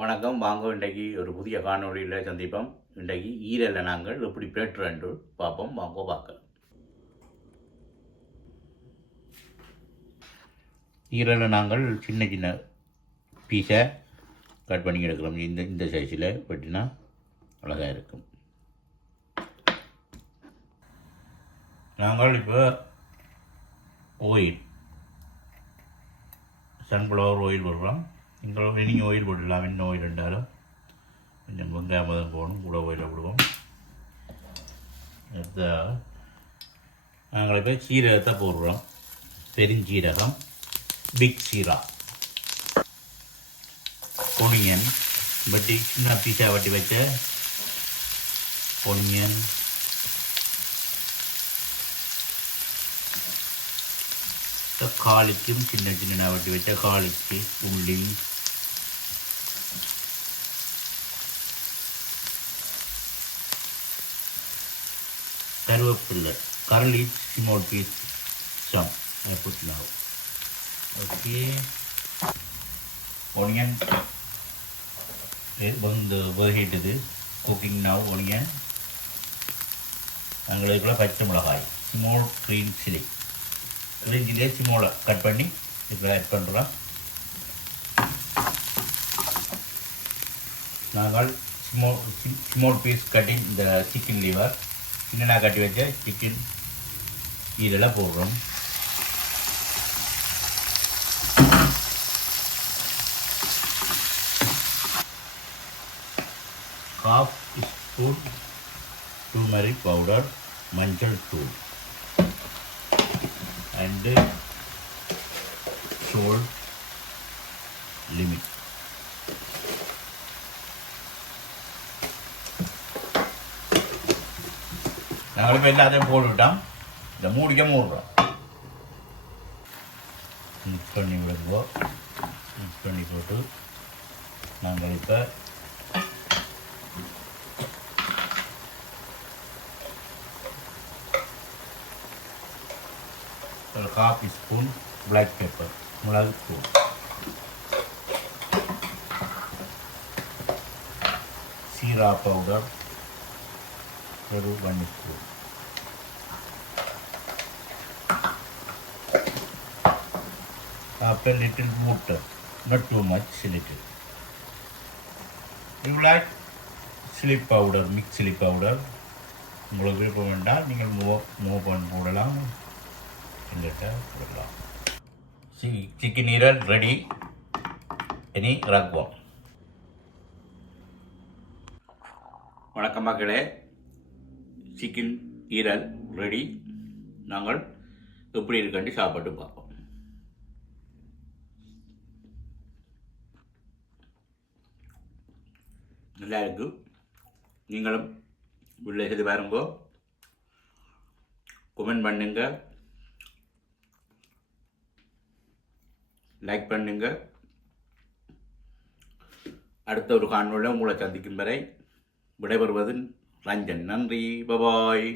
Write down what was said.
வணக்கம். வாங்க, இன்றைக்கு ஒரு புதிய காணொளியில் சந்திப்போம். இன்றைக்கு ஈரலை நாங்கள் எப்படி பேட்டுறேன் பார்ப்போம். வாங்க பார்க்க. ஈரலை நாங்கள் சின்ன சின்ன பீஸை கட் பண்ணி எடுக்கிறோம். இந்த சைஸில் வெட்டினா அழகாக இருக்கும். நாங்கள் இப்போ ஆயில், சன்ஃப்ளவர் ஆயில் போடுறோம். நீங்கள் ஆயில் போடலாம். என்ன ஆயில் இருந்தாலும் கொஞ்சம் வெங்காயம் தான் போகணும். கூட ஆயிலை போடுவோம். நாங்கள் இப்போ சீரகத்தை போடுறோம். பெருஞ்சீரகம், பிக் சீரா, ஒனியன், வட்டி சின்ன பீஸா வட்டி வச்ச ஒனியன், தக்காளிக்கும் சின்ன சின்ன வட்டி வச்ச காளிக்கு, உள்ளி, கருவேப்பிலை, curly small piece some I put now. Okay, onion வந்து வதக்கிட்டது. Cooking now onion. நாங்களுக்குள்ள பச்சை மிளகாய், ஸ்மால் க்ரீன் சில்லி, க்ரீன் சில்லியை ஸ்மாலை கட் பண்ணி இப்போ ஆட் பண்ணுறோம். நாங்கள் ஸ்மால் பீஸ் கட்டிங் இந்த சிக்கன் லிவர், சின்ன கட்டி வச்ச சிக்கன் இதெல்லாம் போடுறோம். ஹாஃப் ஸ்பூன் turmeric பவுடர், மஞ்சள் தூள் அண்டு salt லிமிட். நாங்கள் இப்போ எல்லாத்தையும் போட்டுவிட்டோம். இதை மூடுறோம். மிக்ஸ் பண்ணி விடுவோம். மிக்ஸ் பண்ணி போட்டு நாங்கள் இப்போ ஒரு ஹாஃப் ஸ்பூன் பிளாக் பெப்பர், மிளகுத்தூள், சீரா பவுடர் ஒரு 1 spoon, after little water, not too much, little. You like chili powder, mix chili powder. உங்களுக்கு விருப்பம் வேண்டாம் நீங்கள் மூவ் பண்ணி போடலாம். எங்கிட்ட போடலாம். சிக்கன் ஈரல் ரெடி. இனி இறக்குவோம். வணக்கம் மக்களே. சிக்கன் ஈரல் ரெடி. நாங்கள் எப்படி இருக்காண்டி சாப்பிட்டு பார்ப்போம். நல்லா இருக்கு. நீங்களும் வீட்டில் செய்து பாருங்க. கமெண்ட் பண்ணுங்க, லைக் பண்ணுங்க. அடுத்த ஒரு காணொளியில் உங்களை சந்திக்கும் வரை விடைபெறுவது ரஞ்சன். நன்றி. பபாய்.